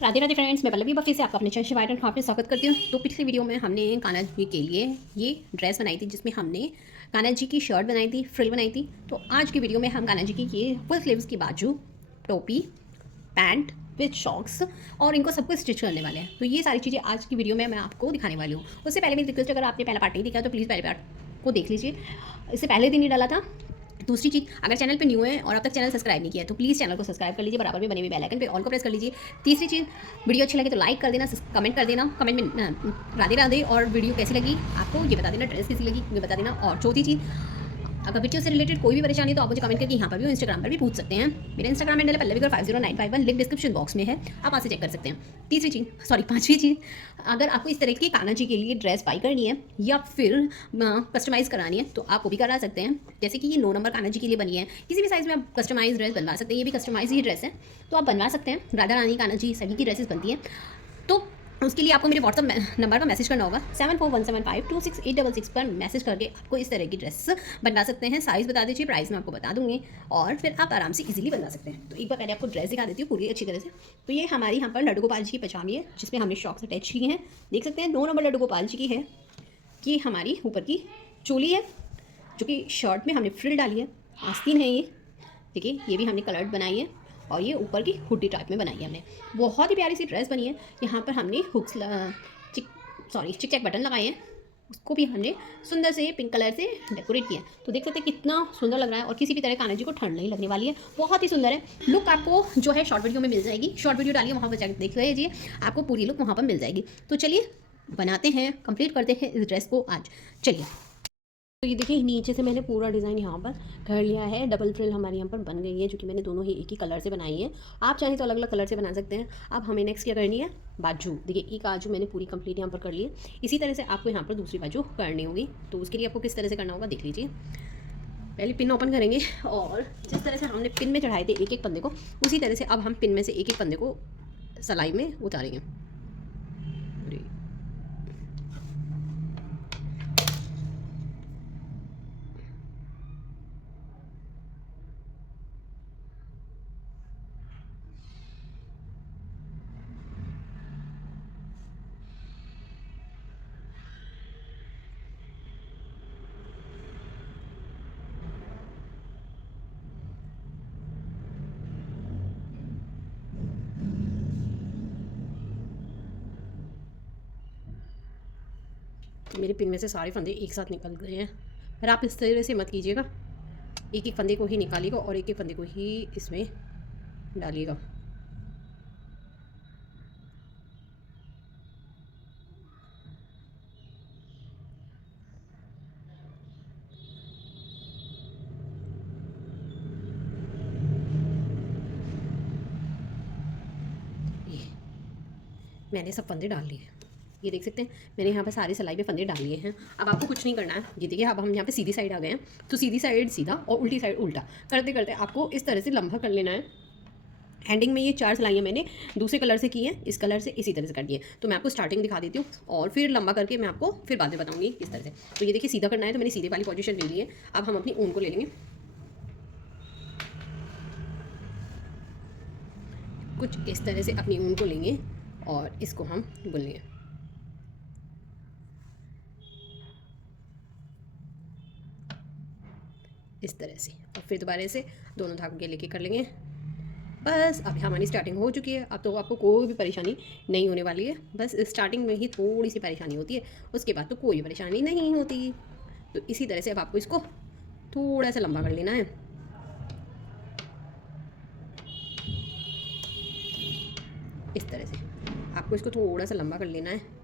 Radhe Radhe friends, मैं Pallavi buffy से आपका अपने चैनल शिवाय एंड में स्वागत करती हूँ। तो पिछली वीडियो में हमने कान्हा जी के लिए ये ड्रेस बनाई थी, जिसमें हमने कान्हा जी की शर्ट बनाई थी, फ्रिल बनाई थी। तो आज की वीडियो में हम कान्हा जी की ये फुल स्लीव्स की बाजू, टोपी, पैंट विथ शॉक्स और इनको सबको स्टिच करने वाले हैं। तो ये सारी चीज़ें आज की वीडियो में मैं आपको दिखाने वाली हूँ। उससे पहले मेरी रिक्वेस्ट, अगर आपने पहला पार्ट नहीं देखा तो प्लीज़ पहले पार्ट को देख लीजिए। इससे पहले दिन ही डाला था। दूसरी चीज़, अगर चैनल पे न्यू है और अब तक चैनल सब्सक्राइब नहीं किया तो प्लीज़ चैनल को सब्सक्राइब कर लीजिए, बराबर में बने हुए बेल आइकन पे ऑल को प्रेस कर लीजिए। तीसरी चीज़, वीडियो अच्छी लगे तो लाइक कर देना, कमेंट कर देना, कमेंट में राधे राधे और वीडियो कैसी लगी आपको ये बता देना, ड्रेस कैसी लगी ये बता देना। और चौथी चीज़, अगर वीडियो से रिलेटेड कोई भी परेशानी तो आप मुझे कमेंट करके यहाँ पर भी इंस्टाग्राम पर भी पूछ सकते हैं। मेरा Instagram handle Pallavi 50951, link description box में है, आप वहाँ से चेक कर सकते हैं। पांचवी चीज़, अगर आपको इस तरह की कान्हा जी के लिए ड्रेस बाई करनी है या फिर कस्टमाइज़ करानी है तो आप वो भी करा सकते हैं। जैसे कि ये 9 नंबर कान्हा जी के लिए बनी है, किसी भी साइज़ में आप कस्टमाइज ड्रेस बनवा सकते हैं। ये भी कस्टमाइज ही ड्रेस है तो आप बनवा सकते हैं। राधा रानी कान्हा जी सभी की ड्रेसेस बनती हैं। तो उसके लिए आपको मेरे व्हाट्सअप नंबर पर मैसेज करना होगा, 7417526866 पर मैसेज करके आपको इस तरह की ड्रेस बनवा सकते हैं। साइज़ बता दीजिए, प्राइस मैं आपको बता दूंगी और फिर आप आराम से इजीली बनवा सकते हैं। तो एक बार पहले आपको ड्रेस दिखा देती हूँ पूरी अच्छी तरह से। तो ये हमारी यहाँ पर लड्डू गोपाल जी की पजामी है, जिसमें हमने शॉक्स अटैच किए हैं। देख सकते हैं 2 नंबर लड्डू गोपाल जी की है। कि हमारी ऊपर की चोली है, जो कि शर्ट में हमने फ्रिल डाली है, आस्तीन है ये। देखिए ये भी हमने कलर्ड बनाई है और ये ऊपर की हुडी टाइप में बनाई है हमने। बहुत ही प्यारी सी ड्रेस बनी है। यहाँ पर हमने हुक्स चिक चैक बटन लगाए हैं, उसको भी हमने सुंदर से पिंक कलर से डेकोरेट किया है। तो देख सकते हैं कितना सुंदर लग रहा है और किसी भी तरह कान्हा जी को ठंड नहीं लगने वाली है। बहुत ही सुंदर है। लुक आपको जो है शॉर्ट वीडियो में मिल जाएगी, शॉर्ट वीडियो डालिए वहाँ पर जाकर देख लीजिए, आपको पूरी लुक वहाँ पर मिल जाएगी। तो चलिए बनाते हैं, कंप्लीट करते हैं इस ड्रेस को आज। चलिए, तो ये देखिए नीचे से मैंने पूरा डिज़ाइन यहाँ पर कर लिया है। डबल फ्रिल हमारे यहाँ पर बन गई है, जो कि मैंने दोनों ही एक ही कलर से बनाई है। आप चाहें तो अलग अलग कलर से बना सकते हैं। अब हमें नेक्स्ट क्या करनी है, बाजू। देखिए एक बाजू मैंने पूरी कंप्लीट यहाँ पर कर ली है। इसी तरह से आपको यहाँ पर दूसरी बाजू करनी होगी। तो उसके लिए आपको किस तरह से करना होगा देख लीजिए। पहले पिन ओपन करेंगे और जिस तरह से हमने पिन में चढ़ाए थे एक एक पंदे को, उसी तरह से अब हम पिन में से एक एक पंदे को सिलाई में उतारेंगे। मेरे पिन में से सारे फंदे एक साथ निकल गए हैं, पर आप इस तरह से मत कीजिएगा। एक एक फंदे को ही निकालिएगा और एक एक फंदे को ही इसमें डालिएगा। ये मैंने सब फंदे डाल लिए। ये देख सकते हैं मैंने यहाँ पर सारे सिलाई पे फंदे डाल लिए हैं। अब आपको कुछ नहीं करना है। ये देखिए अब हम यहाँ पे सीधी साइड आ गए हैं। तो सीधी साइड सीधा और उल्टी साइड उल्टा करते करते आपको इस तरह से लंबा कर लेना है। एंडिंग में ये 4 सिलाइयाँ मैंने दूसरे कलर से की हैं, इस कलर से इसी तरह से कर दी है। तो मैं आपको स्टार्टिंग दिखा देती हूँ और फिर लंबा करके मैं आपको फिर बाद में बताऊँगी किस तरह से। तो ये देखिए सीधा करना है, तो मैंने सीधे वाली पोजीशन ले ली है। अब हम अपनी ऊन को ले लेंगे, कुछ इस तरह से अपनी ऊन को लेंगे और इसको हम बुन लेंगे। इस तरह से और फिर दोबारा से दोनों धागे लेके कर लेंगे। बस अभी हमारी स्टार्टिंग हो चुकी है। अब तो आपको कोई भी परेशानी नहीं होने वाली है। बस स्टार्टिंग में ही थोड़ी सी परेशानी होती है, उसके बाद तो कोई परेशानी नहीं होती। तो इसी तरह से अब आपको इसको थोड़ा सा लंबा कर लेना है। इस तरह से आपको इसको थोड़ा सा लंबा कर लेना है।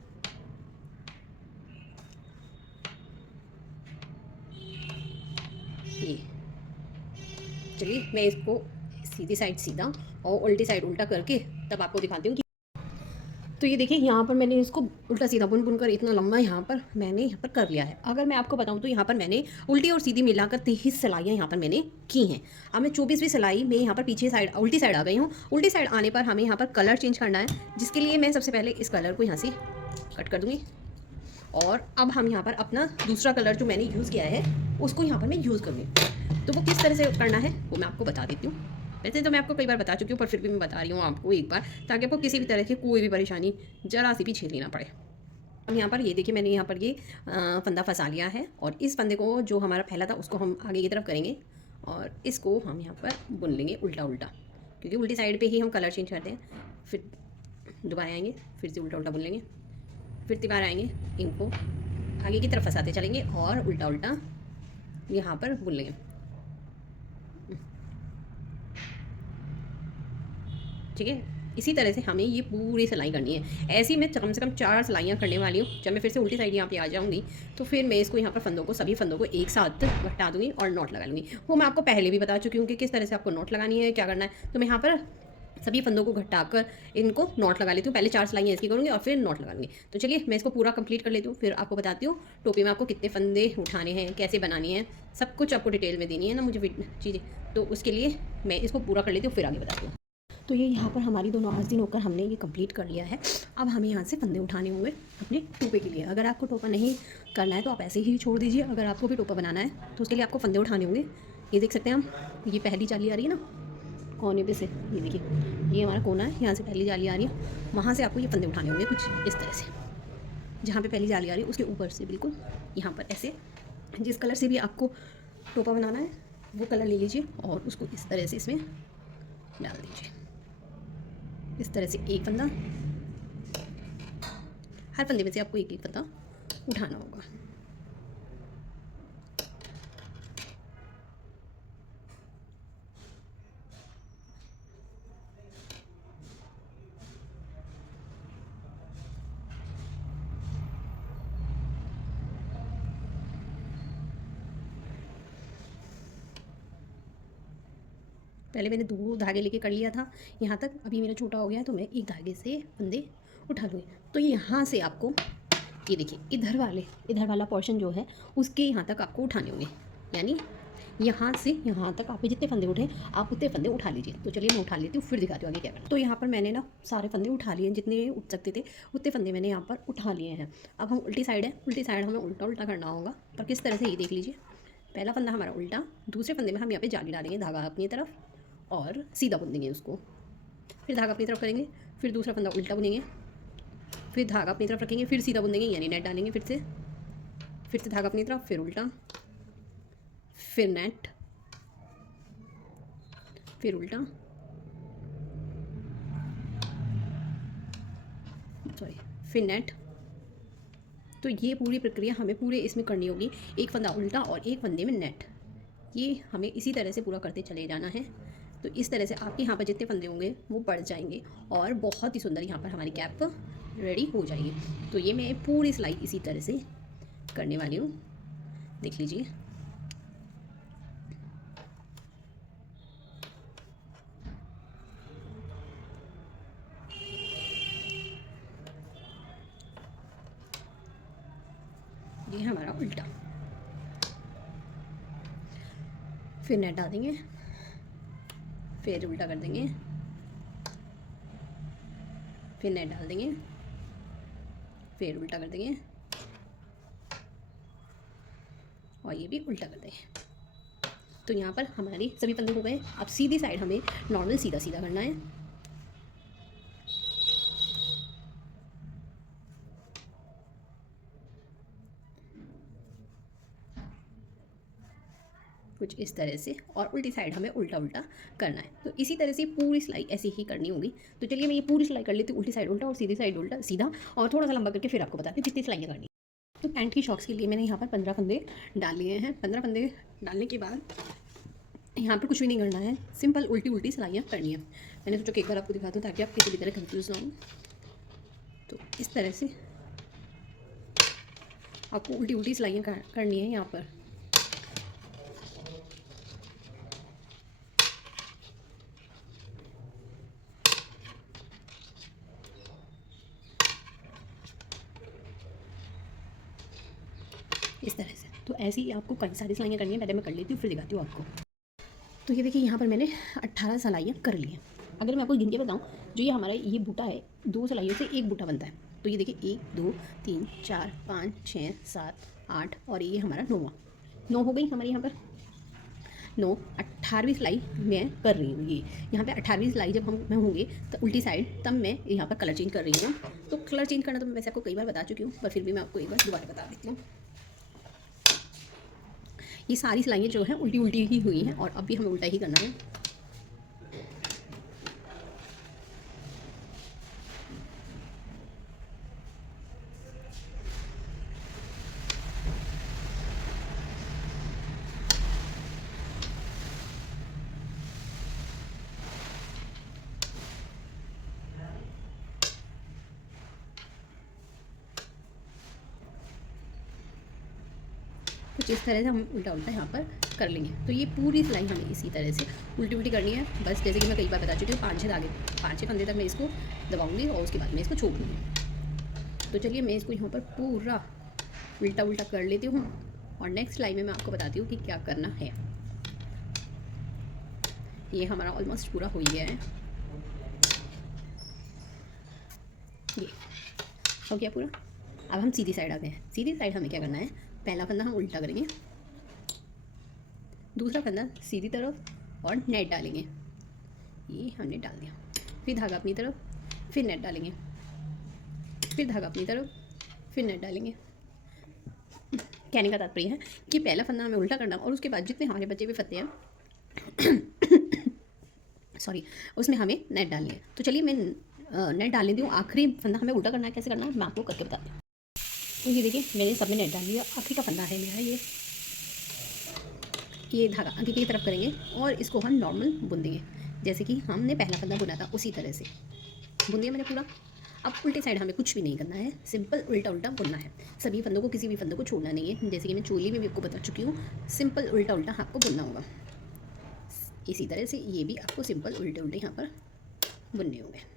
ये चलिए मैं इसको सीधी साइड सीधा और उल्टी साइड उल्टा करके तब आपको दिखाती हूँ कि। तो ये देखिए यहाँ पर मैंने इसको उल्टा सीधा बुन बुन कर इतना लंबा यहाँ पर मैंने यहाँ पर कर लिया है। अगर मैं आपको बताऊँ तो यहाँ पर मैंने उल्टी और सीधी मिलाकर 23 सिलाइयाँ यहाँ पर मैंने की हैं। अब मैं 24वीं सिलाई में यहाँ पर पीछे साइड उल्टी साइड आ गई हूँ। उल्टी साइड आने पर हमें यहाँ पर कलर चेंज करना है, जिसके लिए मैं सबसे पहले इस कलर को यहाँ से कट कर दूँगी और अब हम यहाँ पर अपना दूसरा कलर जो मैंने यूज़ किया है उसको यहाँ पर मैं यूज़ करूँगी। तो वो किस तरह से करना है वो मैं आपको बता देती हूँ। वैसे तो मैं आपको कई बार बता चुकी हूँ, पर फिर भी मैं बता रही हूँ आपको एक बार, ताकि आपको किसी भी तरह की कोई भी परेशानी जरा सी भी झेलनी ना पड़े। अब यहाँ पर ये देखिए, मैंने यहाँ पर ये फंदा फंसा लिया है, और इस फंदे को जो हमारा पहला था उसको हम आगे की तरफ करेंगे, और इसको हम यहाँ पर बुन लेंगे उल्टा उल्टा, क्योंकि उल्टी साइड पे ही हम कलर चेंज करते हैं। फिर दोबारा आएंगे, फिर से उल्टा उल्टा बुन लेंगे, फिर दोबारा आएंगे, इनको आगे की तरफ फंसाते चलेंगे और उल्टा उल्टा यहाँ पर बुन लेंगे। ठीक है, इसी तरह से हमें ये पूरी सिलाई करनी है। ऐसी मैं कम से कम 4 सिलाइयाँ करने वाली हूँ। जब मैं फिर से उल्टी साइड यहाँ पे आ जाऊँगी तो फिर मैं इसको यहाँ पर फंदों को, सभी फंदों को एक साथ हटा दूँगी और नॉट लगा लूँगी। वो मैं आपको पहले भी बता चुकी हूँ कि किस तरह से आपको नॉट लगानी है, क्या करना है। तो मैं यहाँ पर सभी फंदों को घटाकर इनको नॉट लगा लेती हूँ। पहले 4 सिलाइयाँ इसकी करूँगी और फिर नॉट लगाऊंगी। तो चलिए मैं इसको पूरा कंप्लीट कर लेती हूँ, फिर आपको बताती हूँ टोपी में आपको कितने फंदे उठाने हैं, कैसे बनानी है, सब कुछ आपको डिटेल में देनी है ना मुझे चीज़ें। तो उसके लिए मैं इसको पूरा कर लेती हूँ, फिर आगे बताती हूँ। तो ये यहाँ पर हमारी दोनों आस्तीन होकर हमने ये कंप्लीट कर लिया है। अब हमें यहाँ से फंदे उठाने होंगे अपने टोपे के लिए। अगर आपको टोपा नहीं करना है तो आप ऐसे ही छोड़ दीजिए। अगर आपको भी टोपा बनाना है तो उसके लिए आपको फंदे उठाने होंगे। ये देख सकते हैं हम, ये पहली जाली आ रही है ना कोने पे से, ये देखिए ये हमारा कोना है, यहाँ से पहली जाली आ रही है, वहाँ से आपको ये फंदे उठाने होंगे कुछ इस तरह से। जहाँ पे पहली जाली आ रही है उसके ऊपर से बिल्कुल यहाँ पर ऐसे, जिस कलर से भी आपको टोपा बनाना है वो कलर ले लीजिए और उसको इस तरह से इसमें डाल दीजिए। इस तरह से एक फंदा, हर फंदे में से आपको एक एक फंदा उठाना होगा। पहले मैंने 2 धागे लेके कर लिया था यहाँ तक, अभी मेरा छोटा हो गया है तो मैं एक धागे से फंदे उठा लूँगी। तो यहाँ से आपको ये देखिए इधर वाला पोर्शन जो है उसके यहाँ तक आपको उठाने होंगे, यानी यहाँ से यहाँ तक आप जितने फंदे उठे आप उतने फंदे उठा लीजिए। तो चलिए मैं उठा लेती हूँ, फिर दिखाती हूँ आगे क्या करना। तो यहाँ पर मैंने ना सारे फंदे उठा लिए, जितने उठ सकते थे उतने फंदे मैंने यहाँ पर उठा लिए हैं। अब हम उल्टी साइड है, उल्टी साइड हमें उल्टा उल्टा करना होगा। पर किस तरह से ये देख लीजिए, पहला फंदा हमारा उल्टा, दूसरे फंदे में हम यहाँ पे जाली डालेंगे, धागा अपनी तरफ और सीधा बुन देंगे उसको, फिर धागा अपनी तरफ करेंगे, फिर दूसरा फंदा उल्टा बुनेंगे, फिर धागा अपनी तरफ रखेंगे, फिर सीधा बुन देंगे यानी नेट डालेंगे, फिर से धागा अपनी तरफ, फिर उल्टा, फिर नेट, फिर उल्टा, सॉरी फिर नेट। तो ये पूरी प्रक्रिया हमें पूरे इसमें करनी होगी, एक फंदा उल्टा और एक फंदे में नेट। ये हमें इसी तरह से पूरा करते चले जाना है। तो इस तरह से आपके यहाँ पर जितने फंदे होंगे वो बढ़ जाएंगे और बहुत ही सुंदर यहाँ पर हमारी कैप रेडी हो जाएगी। तो ये मैं पूरी सिलाई इसी तरह से करने वाली हूँ, देख लीजिए। ये हमारा उल्टा, फिर नेट डाल देंगे, फिर उल्टा कर देंगे, फिर नेट डाल देंगे, फिर उल्टा कर देंगे और ये भी उल्टा कर देंगे। तो यहाँ पर हमारी सभी फंदे हो गए। अब सीधी साइड हमें नॉर्मल सीधा सीधा करना है। कुछ इस तरह से, और उल्टी साइड हमें उल्टा उल्टा करना है। तो इसी तरह से पूरी सिलाई ऐसे ही करनी होगी। तो चलिए मैं ये पूरी सिलाई कर लेती हूँ, उल्टी साइड उल्टा और सीधी साइड उल्टा सीधा, और थोड़ा सा लंबा करके फिर आपको बताती हूँ कितनी सिलाइयाँ करनी। तो पैंट की शॉक्स के लिए मैंने यहाँ पर 15 फंदे डाल लिए हैं। 15 फंदे डालने के बाद यहाँ पर कुछ भी नहीं करना है, सिंपल उल्टी उल्टी सिलाइयाँ करनी है। मैंने सोचा कि एक बार आपको दिखा दूँ ताकि आप किसी भी तरह कंफ्यूज ना हो। तो इस तरह से आपको उल्टी उल्टी सिलाइयाँ करनी है यहाँ पर। इस तरह से तो ऐसे ही आपको कई सारी सिलाइयाँ करनी है। पहले मैं कर लेती हूँ फिर दिखाती हूँ आपको। तो ये देखिए यहाँ पर मैंने 18 सिलाइयाँ कर ली हैं। अगर मैं आपको गिन के बताऊँ, जो ये हमारा ये बूटा है 2 सिलाइयों से एक बूटा बनता है। तो ये देखिए 1 2 3 4 5 6 7 8 और ये हमारा 9वां 9 हो गई हमारी यहाँ पर। 9 18वीं सिलाई मैं कर रही हूँ। ये यहाँ पे 18वीं सिलाई जब मैं होंगे तो उल्टी साइड, तब मैं यहाँ पर कलर चेंज कर रही हूँ। तो कलर चेंज करना तो मैं वैसे आपको कई बार बता चुकी हूँ, पर फिर भी मैं आपको एक बार दोबारा बता देती हूँ। ये सारी सिलाइयाँ जो हैं उल्टी उल्टी ही हुई हैं और अब भी हमें उल्टा ही करना है। कुछ इस तरह से हम उल्टा उल्टा यहाँ पर कर लेंगे। तो ये पूरी सिलाई हमें इसी तरह से उल्टी उल्टी करनी है। बस जैसे कि मैं कई बार बता चुकी हूँ, 5-6 धागे, 5-6 फंदे तक मैं इसको दबाऊंगी और उसके बाद मैं इसको छोड़ दूँगी। तो चलिए मैं इसको यहाँ पर पूरा उल्टा उल्टा कर लेती हूँ और नेक्स्ट सिलाई में मैं आपको बताती हूँ कि क्या करना है। ये हमारा ऑलमोस्ट पूरा हो गया है। ये हो गया पूरा। अब हम सीधी साइड आते हैं। सीधी साइड हमें क्या करना है, पहला फंदा हम उल्टा करेंगे, दूसरा फंदा सीधी तरफ और नेट डालेंगे। ये हमने डाल दिया, फिर धागा अपनी तरफ, फिर नेट डालेंगे, फिर धागा अपनी तरफ, फिर नेट डालेंगे। कहने का तात्पर्य है कि पहला फंदा हमें उल्टा करना और उसके बाद जितने हमारे बचे हुए फंदे हैं सॉरी, उसमें हमें नेट डालनी है। तो चलिए मैं नेट डाल लेती हूँ। आखिरी फंदा हमें उल्टा करना है, कैसे करना है मैं आपको करके बताती हूँ। तो ये देखिए मैंने सब में नेट डाल दिया। आखिरी का फंदा है मेरा ये धागा आगे की तरफ करेंगे और इसको हम नॉर्मल बुन देंगे, जैसे कि हमने पहला फंदा बुना था उसी तरह से बुन दिया मैंने पूरा। अब उल्टे साइड हमें कुछ भी नहीं करना है, सिंपल उल्टा उल्टा बुनना है। सभी फंदों को, किसी भी फंदों को छोड़ना नहीं है। जैसे कि मैं चोली में भी आपको बता चुकी हूँ, सिंपल उल्टा उल्टा आपको बुनना होगा। इसी तरह से ये भी आपको सिंपल उल्टे उल्टे यहाँ पर बुनने होंगे।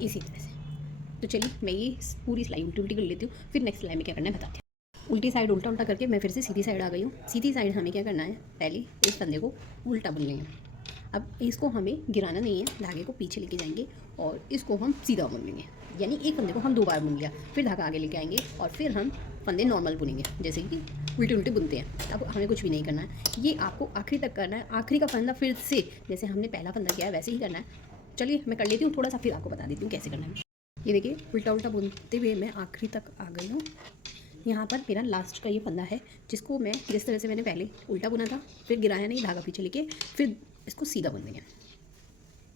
इसी तरह से। तो चलिए मैं ये पूरी सिलाई उल्टी उल्टी कर लेती हूँ, फिर नेक्स्ट सिलाई में क्या करना है बताती हूँ। उल्टी साइड उल्टा उल्टा करके मैं फिर से सीधी साइड आ गई हूँ। सीधी साइड हमें क्या करना है, पहले इस फंदे को उल्टा बुन लेंगे। अब इसको हमें गिराना नहीं है, धागे को पीछे लेके जाएंगे और इसको हम सीधा बुन लेंगे। यानी एक फंदे को हम 2 बार बुन लिया, फिर धागा आगे लेके आएंगे और फिर हम फंदे नॉर्मल बुनेंगे, जैसे कि उल्टे उल्टे बुनते हैं। अब हमें कुछ भी नहीं करना है, ये आपको आखिरी तक करना है। आखिरी का फंदा फिर से जैसे हमने पहला फंदा किया है वैसे ही करना है। चलिए मैं कर लेती हूँ थोड़ा सा, फिर आपको बता देती हूँ कैसे करना है। ये देखिए उल्टा उल्टा बुनते हुए मैं आखिरी तक आ गई हूँ। यहाँ पर मेरा लास्ट का ये फंदा है, जिसको मैं जिस तरह से मैंने पहले उल्टा बुना था, फिर गिराया नहीं, धागा पीछे लेके फिर इसको सीधा बुन देंगे।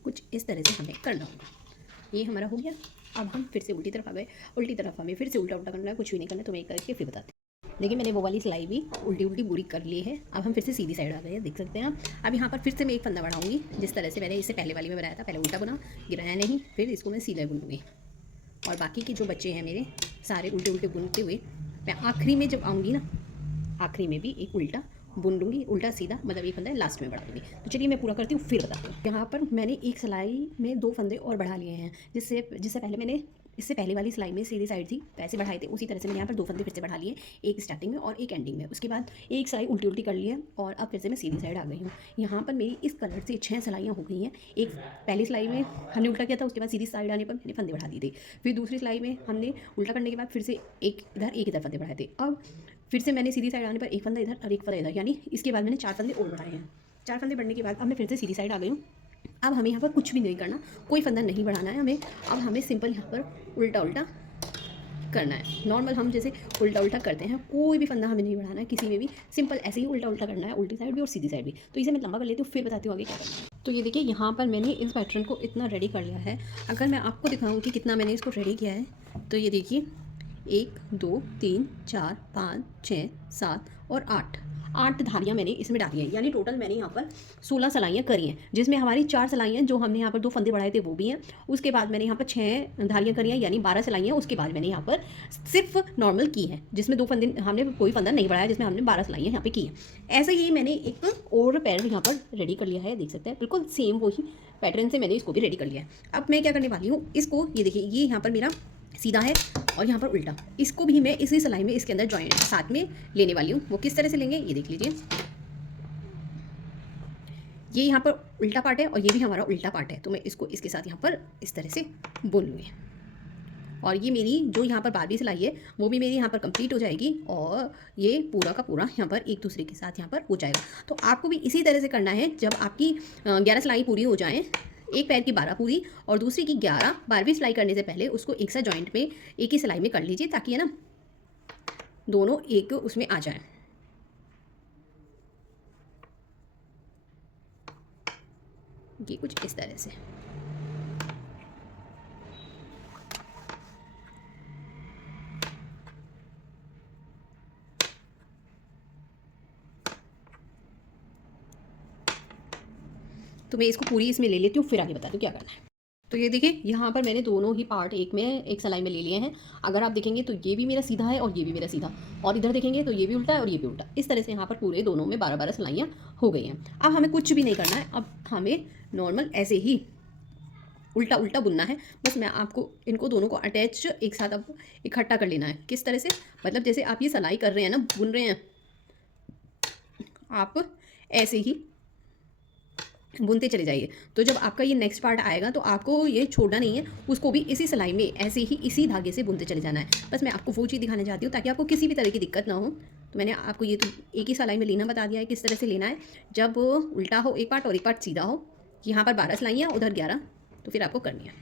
कुछ इस तरह से हमें करना होगा। ये हमारा हो गया। अब हम फिर से उल्टी तरफ आ गए। उल्टी तरफ हमें फिर से उल्टा उल्टा करना है, कुछ भी नहीं करना है। तो मैं एक करके फिर बताती हूँ। देखिए मैंने वो वाली सिलाई भी उल्टी उल्टी पूरी कर ली है। अब हम फिर से सीधी साइड आ गए हैं, देख सकते हैं आप। अब यहाँ पर फिर से मैं एक फंदा बढ़ाऊंगी, जिस तरह से मैंने इससे पहले वाली में बनाया था। पहले उल्टा बुना, गिराया नहीं, फिर इसको मैं सीधा बुनूंगी। और बाकी के जो बच्चे हैं मेरे सारे उल्टे उल्टे बुनते हुए, मैं आखिरी में जब आऊँगी ना, आखिरी में भी एक उल्टा बुन लूँगी। उल्टा सीधा मतलब एक फंदा लास्ट में बढ़ा दूँगी। तो चलिए मैं पूरा करती हूँ फिर बताती हूँ। यहाँ पर मैंने एक सिलाई में 2 फंदे और बढ़ा लिए हैं, जिससे पहले मैंने इससे पहले वाली सिलाई में सीधी साइड थी, पैसे बढ़ाए थे, उसी तरह से मैंने यहाँ पर 2 फंदे फिर से बढ़ा लिए, एक स्टार्टिंग में और एक एंडिंग में। उसके बाद एक सिलाई उल्टी उल्टी कर ली है और अब फिर से मैं सीधी साइड आ गई हूँ। यहाँ पर मेरी इस कलर से 6 सिलाइयाँ हो गई हैं। एक पहली सिलाई में हमने उल्टा किया था, उसके बाद सीधी साइड आने पर मैंने फंदे बढ़ा दिए थे। फिर दूसरी सिलाई में हमने उल्टा करने के बाद फिर से एक इधर फंदे बढ़ाए थे। अब फिर से मैंने सीधी साइड आने पर एक फंदा इधर और एक फंदा इधर, यानी इसके बाद मैंने 4 फंदे और बढ़ाए हैं। 4 फंदे बढ़ने के बाद अब मैं फिर से सीधी साइड आ गई हूँ। अब हमें यहाँ पर कुछ भी नहीं करना, कोई फंदा नहीं बढ़ाना है हमें। अब हमें सिंपल यहाँ पर उल्टा उल्टा करना है। नॉर्मल हम जैसे उल्टा उल्टा करते हैं, कोई भी फंदा हमें नहीं बढ़ाना है किसी में भी, सिंपल ऐसे ही उल्टा उल्टा करना है, उल्टी साइड भी और सीधी साइड भी। तो इसे मैं लंबा कर लेती हूँ, फिर बताती हूँ आगे क्या करना है। तो ये देखिए यहाँ पर मैंने इस पैटर्न को इतना रेडी कर लिया है। अगर मैं आपको दिखाऊँ कि कितना मैंने इसको रेडी किया है, तो ये देखिए 1 2 3 4 5 6 7 और 8 धारियाँ मैंने इसमें डाली हैं। यानी टोटल मैंने यहाँ पर 16 सिलाइयाँ करी हैं, जिसमें हमारी 4 सिलाइयाँ जो हमने यहाँ पर 2 फंदे बढ़ाए थे वो भी हैं। उसके बाद मैंने यहाँ पर 6 धारियाँ करी हैं, यानी 12 सिलाइयाँ। उसके बाद मैंने यहाँ पर सिर्फ नॉर्मल की है, जिसमें 2 फंदे हमने कोई फंदा नहीं बढ़ाया, जिसमें हमने 12 सिलाइयाँ यहाँ पर की हैं। ऐसे ही मैंने एक और पैर यहाँ पर रेडी कर लिया है, देख सकते हैं बिल्कुल सेम वही पैटर्न से मैंने इसको भी रेडी कर लिया है। अब मैं क्या करने वाली हूँ, इसको ये देखिए ये यहाँ पर मेरा सीधा है और यहाँ पर उल्टा, इसको भी मैं इसी सिलाई में इसके अंदर जॉइंट साथ में लेने वाली हूँ। वो किस तरह से लेंगे ये देख लीजिए। ये यहाँ पर उल्टा पार्ट है और ये भी हमारा उल्टा पार्ट है, तो मैं इसको इसके साथ यहाँ पर इस तरह से बुन लूँगी। और ये मेरी जो यहाँ पर बारहवीं सिलाई है वो भी मेरी यहाँ पर कंप्लीट हो जाएगी और ये पूरा का पूरा यहाँ पर एक दूसरे के साथ यहाँ पर हो जाएगा। तो आपको भी इसी तरह से करना है। जब आपकी 11 सिलाई पूरी हो जाए, एक पैर की 12 पूरी और दूसरी की 11, 12वीं सिलाई करने से पहले उसको एक सा जॉइंट में एक ही सिलाई में कर लीजिए, ताकि है ना दोनों एक उसमें आ जाए। ये कुछ इस तरह से। तो मैं इसको पूरी इसमें ले लेती हूँ, फिर आगे बताती हूँ क्या करना है। तो ये देखिए यहाँ पर मैंने दोनों ही पार्ट एक सिलाई में ले लिए हैं। अगर आप देखेंगे तो ये भी मेरा सीधा है और ये भी मेरा सीधा, और इधर देखेंगे तो ये भी उल्टा है और ये भी उल्टा। इस तरह से यहाँ पर पूरे दोनों में 12-12 सिलाइयाँ हो गई हैं। अब हमें कुछ भी नहीं करना है, अब हमें नॉर्मल ऐसे ही उल्टा उल्टा बुनना है। बस मैं आपको इनको दोनों को अटैच एक साथ अब इकट्ठा कर लेना है। किस तरह से, मतलब जैसे आप ये सिलाई कर रहे हैं ना, बुन रहे हैं, आप ऐसे ही बुनते चले जाइए। तो जब आपका ये नेक्स्ट पार्ट आएगा तो आपको ये छोड़ना नहीं है, उसको भी इसी सिलाई में ऐसे ही इसी धागे से बुनते चले जाना है। बस मैं आपको वो चीज़ दिखाने चाहती हूँ ताकि आपको किसी भी तरह की दिक्कत ना हो। तो मैंने आपको ये तो एक ही सिलाई में लेना बता दिया है, किस तरह से लेना है। जब उल्टा हो एक पार्ट और एक पार्ट सीधा हो, यहाँ पर 12 सिलाइयाँ, उधर 11, तो फिर आपको करनी है।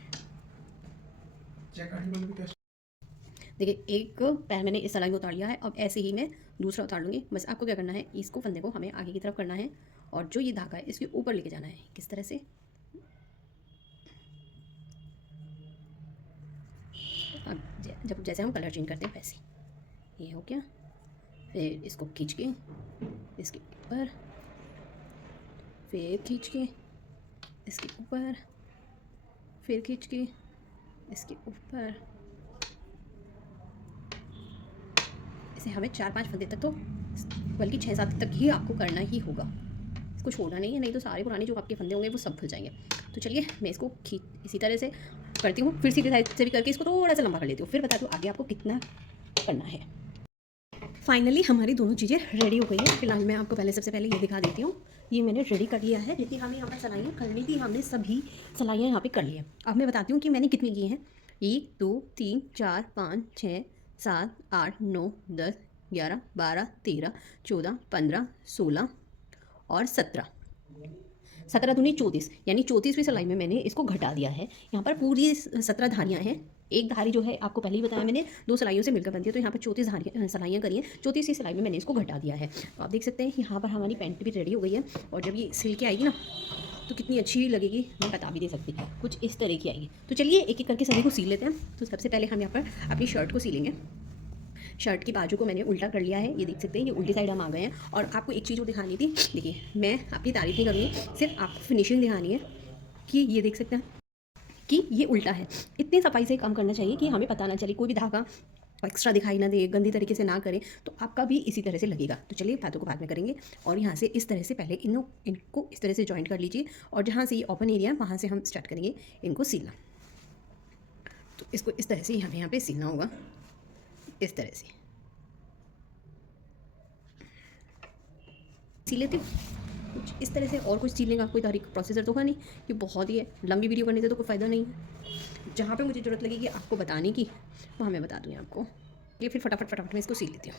देखिए एक पैर मैंने इस सिलाई को उतार लिया है, अब ऐसे ही मैं दूसरा उतार लूँगी। बस आपको क्या करना है, इसको फंदे को हमें आगे की तरफ करना है और जो ये धागा है इसके ऊपर लेके जाना है। किस तरह से, अब जब जैसे हम कलर चेंज करते हैं वैसे ये हो गया। फिर इसको खींच के इसके ऊपर, फिर खींच के इसके ऊपर, फिर खींच के इसके ऊपर। इसे हमें 4-5 फंदे तक, तो बल्कि 6-7 तक ही आपको करना ही होगा, इसको छोड़ना नहीं है, नहीं तो सारे पुराने जो आपके फंदे होंगे वो सब खुल जाएंगे। तो चलिए मैं इसको इसी तरह से करती हूँ, फिर सीधे साइड से भी करके इसको थोड़ा सा लंबा कर लेती हूँ, फिर बताती हूँ आगे आपको कितना करना है। फाइनली हमारी दोनों चीज़ें रेडी हो गई हैं। फिलहाल मैं आपको सबसे पहले ये दिखा देती हूँ। ये मैंने रेडी कर लिया है, जितनी हमें यहाँ पर सिलाइयाँ करनी थी हमने सभी सिलाइयाँ यहाँ पे कर ली हैं। अब मैं बताती हूँ कि मैंने कितनी की हैं। 1 2 3 4 5 6 7 8 9 10 11 12 13 14 15 16 और 17 दूनी 34, यानी 34वीं सिलाई में मैंने इसको घटा दिया है। यहाँ पर पूरी 17 धारियाँ हैं। एक धारी जो है आपको पहले ही बताया मैंने 2 सिलाइयों से मिलकर बनती है, तो यहाँ पर 34 सिलाइयाँ करी हैं। 34वीं सिलाई में मैंने इसको घटा दिया है। तो आप देख सकते हैं यहाँ पर हमारी पैंट भी रेडी हो गई है, और जब ये सिल के आएगी ना तो कितनी अच्छी लगेगी मैं बता भी दे सकती, कुछ इस तरह की आएगी। तो चलिए एक एक करके सभी को सिल लेते हैं। तो सबसे पहले हम यहाँ पर अपनी शर्ट को सिलेंगे। शर्ट की बाजू को मैंने उल्टा कर लिया है, ये देख सकते हैं, ये उल्टी साइड हम आ गए हैं। और आपको एक चीज़ वो दिखानी थी, देखिए मैं आपकी तारीफ नहीं करूँगी, सिर्फ आपको फिनिशिंग दिखानी है कि ये देख सकते हैं कि ये उल्टा है। इतनी सफाई से काम करना चाहिए कि हमें पता ना चले, कोई भी धागा एक्स्ट्रा दिखाई ना दे, गंदी तरीके से ना करें, तो आपका भी इसी तरह से लगेगा। तो चलिए बातों को बाद में करेंगे। और यहाँ से इस तरह से पहले इनको इस तरह से जॉइंट कर लीजिए, और जहाँ से ये ओपन एरिया है वहाँ से हम स्टार्ट करेंगे इनको सिलना। तो इसको इस तरह से हमें यहाँ पे सिलना होगा, इस तरह से सिल लेती हूँ कुछ इस तरह से। और कुछ सीलेंगे, कोई तारीख प्रोसेसर तो है नहीं, ये बहुत ही है, लंबी वीडियो करने से तो कोई फ़ायदा नहीं है। जहाँ पे मुझे ज़रूरत लगेगी आपको बताने की, वहाँ मैं बता दूँगी आपको। ये फिर फटाफट मैं इसको सील लेती हूँ।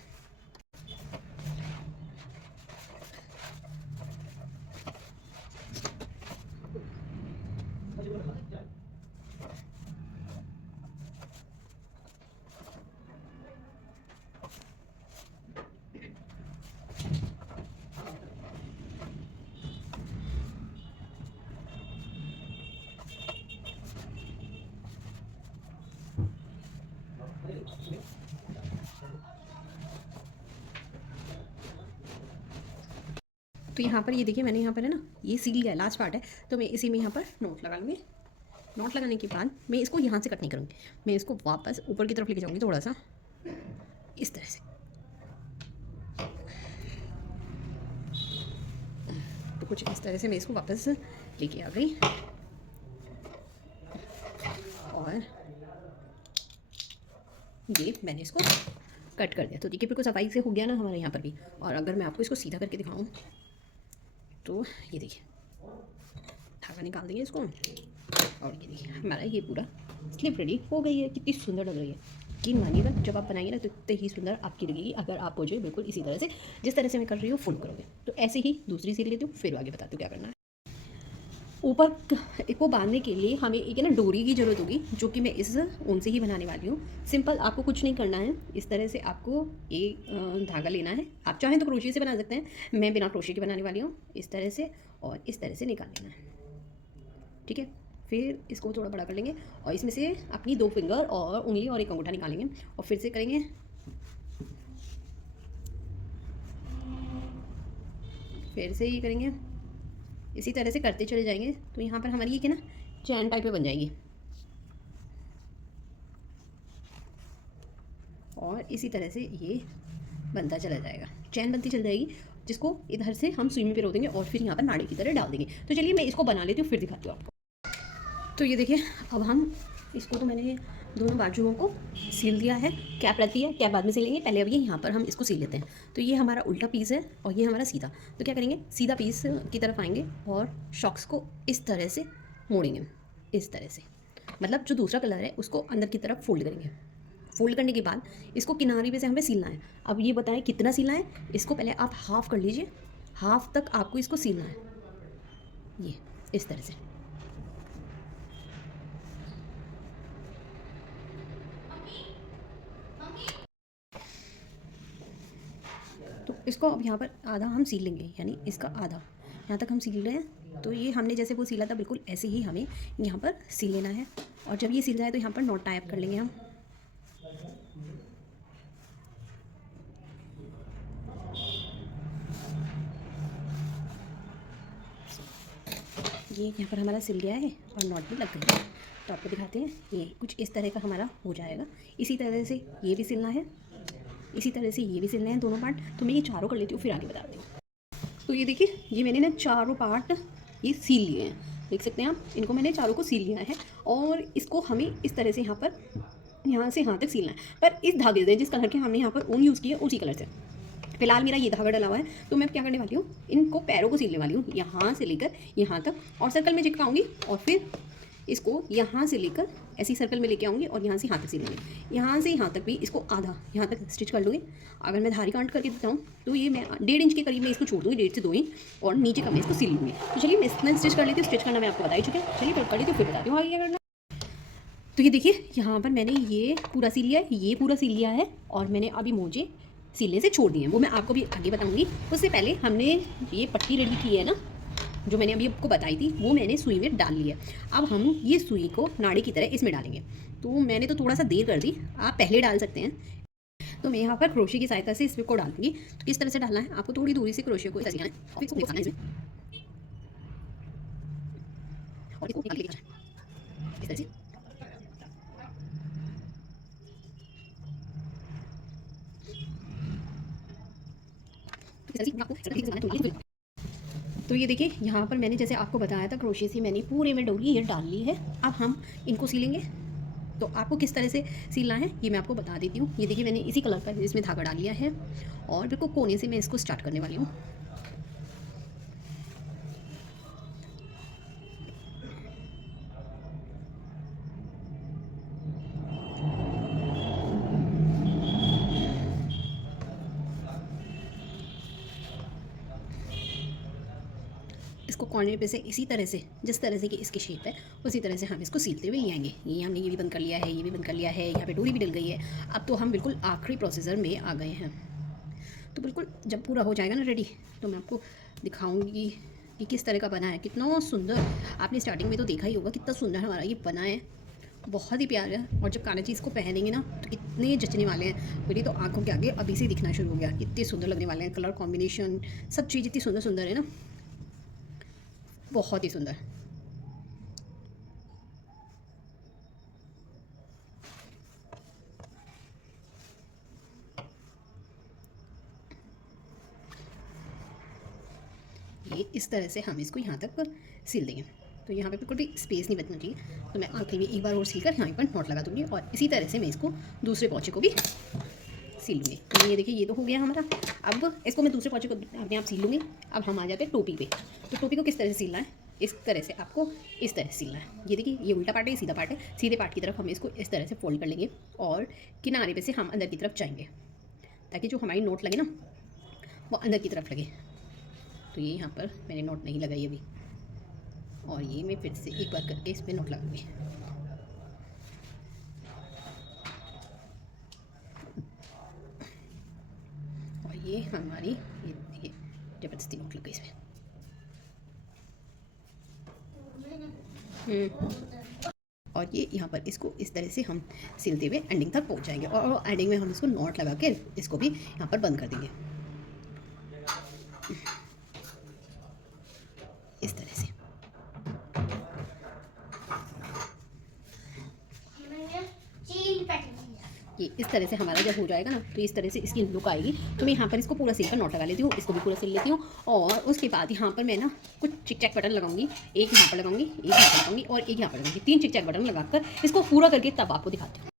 तो यहाँ पर ये देखिए मैंने यहाँ पर है ना ये सील गया, लास्ट पार्ट है, तो मैं इसी में यहाँ पर नोट लगा लूँगी। नोट लगाने के बाद मैं इसको यहाँ से कट नहीं करूँगी, मैं इसको वापस ऊपर की तरफ लेके जाऊँगी थोड़ा सा, इस तरह से। तो कुछ इस तरह से मैं इसको वापस लेके आ गई, और ये मैंने इसको कट कर दिया। तो देखिए बिल्कुल सफाई से हो गया ना हमारे यहाँ पर भी। और अगर मैं आपको इसको सीधा करके दिखाऊँ तो ये देखिए धागा निकाल देंगे इसको। और ये देखिए हमारा ये पूरा स्लिप रेडी हो गई है। कितनी सुंदर लग रही है, यकीन मानिएगा जब आप बनाएंगे ना तो इतने ही सुंदर आपकी लगेगी। अगर आप मुझे बिल्कुल इसी तरह से जिस तरह से मैं कर रही हूँ फुल करोगे। तो ऐसे ही दूसरी सिल लेती हूँ, फिर आगे बताती हूँ क्या करना है। ऊपर को बांधने के लिए हमें एक है ना डोरी की ज़रूरत होगी, जो कि मैं इस ऊन से ही बनाने वाली हूँ। सिंपल, आपको कुछ नहीं करना है। इस तरह से आपको एक धागा लेना है। आप चाहें तो क्रोशे से बना सकते हैं, मैं बिना क्रोशे के बनाने वाली हूँ। इस तरह से और इस तरह से निकाल लेना है, ठीक है। फिर इसको थोड़ा बड़ा कर लेंगे और इसमें से अपनी 2 फिंगर और उंगली और एक अंगूठा निकालेंगे और फिर से करेंगे। फिर से ये करेंगे, इसी तरह से करते चले जाएंगे। तो यहाँ पर हमारी ये क्या ना चैन टाइप में बन जाएगी और इसी तरह से ये बनता चला जाएगा, चैन बनती चल जाएगी, जिसको इधर से हम सुई में पिरो देंगे और फिर यहाँ पर नाड़ी की तरह डाल देंगे। तो चलिए मैं इसको बना लेती हूँ, फिर दिखाती हूँ आपको। तो ये देखिए अब हम इसको, तो मैंने दोनों बाजुओं को सील दिया है। कैप रहती है, कैप बाद में सिलेंगे, पहले अब ये यहाँ पर हम इसको सील लेते हैं। तो ये हमारा उल्टा पीस है और ये हमारा सीधा। तो क्या करेंगे, सीधा पीस की तरफ आएंगे और शॉक्स को इस तरह से मोड़ेंगे, इस तरह से, मतलब जो दूसरा कलर है उसको अंदर की तरफ फोल्ड करेंगे। फोल्ड करने के बाद इसको किनारे पे से हमें सिलना है। अब ये बताएं कितना सिलना है। इसको पहले आप हाफ़ कर लीजिए, हाफ़ तक आपको इसको सिलना है, ये इस तरह से। तो इसको अब यहाँ पर आधा हम सील लेंगे, यानी इसका आधा यहाँ तक हम सील रहे हैं। तो ये हमने जैसे वो सीला था बिल्कुल ऐसे ही हमें यहाँ पर सील लेना है। और जब ये सील जाए तो यहाँ पर नॉट टाइप कर लेंगे हम। ये यहाँ पर हमारा सिल गया है और नॉट भी लग गई है। तो आपको दिखाते हैं, ये कुछ इस तरह का हमारा हो जाएगा। इसी तरह से ये भी सिलना है, इसी तरह से ये भी सिलने हैं दोनों पार्ट। तो मैं ये चारों कर लेती हूँ, फिर आगे बताती हूँ। तो ये देखिए, ये मैंने ना चारों पार्ट ये सील लिए हैं, देख सकते हैं आप, इनको मैंने चारों को सील लिया है। और इसको हमें इस तरह से यहाँ से यहाँ तक सीलना है। पर इस धागे से जिस कलर के हमने यहाँ पर ऊन यूज़ किया उसी कलर से फिलहाल मेरा ये धागा डला हुआ है। तो मैं क्या करने वाली हूँ, इनको पैरों को सीलने वाली हूँ, यहाँ से लेकर यहाँ तक, और सर्कल में चिपकाऊंगी और फिर इसको यहाँ से लेकर ऐसी सर्कल में लेके आऊँगी और यहाँ से यहाँ तक सिलेंगे। यहाँ से यहाँ तक भी इसको आधा यहाँ तक स्टिच कर लूँगी। अगर मैं धारी काउंट करके देता हूँ तो ये मैं 1.5 इंच के करीब में इसको छोड़ दूँगी, 1.5 से 2 इंच, और नीचे का मैं इसको सिल लूँगी। तो चलिए मैं इसमें स्टिच कर लेती हूँ। स्टिच करना मैं आपको बता ही चुकी हूँ, चलिए फिर कर लेती हूँ, फिर बताती हूँ आगे क्या करना। तो ये देखिए यहाँ पर मैंने ये पूरा सिल लिया है, ये पूरा सिल लिया है, और मैंने अभी मोजे सिलने से छोड़ दिए हैं, वो मैं आपको भी आगे बताऊँगी। उससे पहले हमने ये पट्टी रेडी की है ना, जो मैंने अभी आपको बताई थी, वो मैंने सुई में डाल ली है। अब हम ये सुई को नाड़ी की तरह इसमें डालेंगे। तो मैंने तो थोड़ा सा देर कर दी, आप पहले डाल सकते हैं। तो मैं यहाँ पर क्रोशे की सहायता से इसको डालूंगी। तो किस तरह से डालना है, आपको थोड़ी दूरी से क्रोशे को इस तरह से। तो ये देखिए यहाँ पर मैंने जैसे आपको बताया था, क्रोशे से मैंने पूरे में डोरी ये डाल ली है। अब हम इनको सिलेंगे। तो आपको किस तरह से सिलना है ये मैं आपको बता देती हूँ। ये देखिए मैंने इसी कलर का इसमें धागा डाल लिया है और बिल्कुल कोने से मैं इसको स्टार्ट करने वाली हूँ। इसको कॉर्नर पे से इसी तरह से, जिस तरह से कि इसकी शेप है उसी तरह से हम इसको सीलते हुए ले आएंगे। ये हमने ये भी बंद कर लिया है, ये भी बंद कर लिया है, यहाँ पे डोरी भी डल गई है। अब तो हम बिल्कुल आखिरी प्रोसीजर में आ गए हैं। तो बिल्कुल जब पूरा हो जाएगा ना रेडी, तो मैं आपको दिखाऊंगी कि किस तरह का बना है। कितना सुंदर, आपने स्टार्टिंग में तो देखा ही होगा कितना सुंदर हमारा ये बना है, बहुत ही प्यारा है। और जब कान्हा जी इसको पहनेंगे ना तो कितने जचने वाले हैं। मेरी तो आंखों के आगे अभी से दिखना शुरू हो गया, कितने सुंदर लगने वाले हैं। कलर कॉम्बिनेशन सब चीज़ इतनी सुंदर सुंदर है ना, बहुत ही सुंदर। ये इस तरह से हम इसको यहाँ तक सिल देंगे। तो यहाँ पे बिल्कुल भी स्पेस नहीं बचना चाहिए। तो मैं आखिरी में एक बार और सिलकर यहाँ पर नॉट लगा दूँगी और इसी तरह से मैं इसको दूसरे पोंचे को भी सिल लूँगी। तो ये देखिए ये तो हो गया हमारा। अब इसको मैं दूसरे पोंचे को अपने आप सिल लूँगी। अब हम आ जाते हैं टोपी पे। तो टोपी को किस तरह से सिलना है इस तरह से आपको इस तरह सिलना है। ये देखिए, ये उल्टा पार्ट है, सीधा पार्ट है। सीधे पार्ट की तरफ हम इसको इस तरह से फोल्ड कर लेंगे और किनारे पे से हम अंदर की तरफ जाएंगे, ताकि जो हमारी नोट लगे ना वो अंदर की तरफ लगे। तो ये यहाँ पर मैंने नोट नहीं लगाई अभी, और ये मैं फिर से एक बार करके इस पर नोट लगाऊंगी। और ये हमारी ये देखिए जबरदस्ती नोट लग गई इसमें। और ये यहाँ पर इसको इस तरह से हम सिलते हुए एंडिंग तक पहुँच जाएंगे, और एंडिंग में हम इसको नॉट लगा के इसको भी यहाँ पर बंद कर देंगे इस तरह से। ये इस तरह से हमारा जब हो जाएगा ना, तो इस तरह से इसकी लुक आएगी। तो मैं यहाँ पर इसको पूरा सिल कर नॉट लगा लेती हूँ, इसको भी पूरा सिल लेती हूँ। और उसके बाद यहाँ पर मैं ना कुछ चिक चैक बटन लगाऊंगी, एक यहाँ पर लगाऊंगी, एक यहाँ पर लगाऊंगी और एक यहाँ पर लगाऊंगी। 3 चिक चैक बटन लगाकर इसको पूरा करके तब आपको दिखाती हूँ।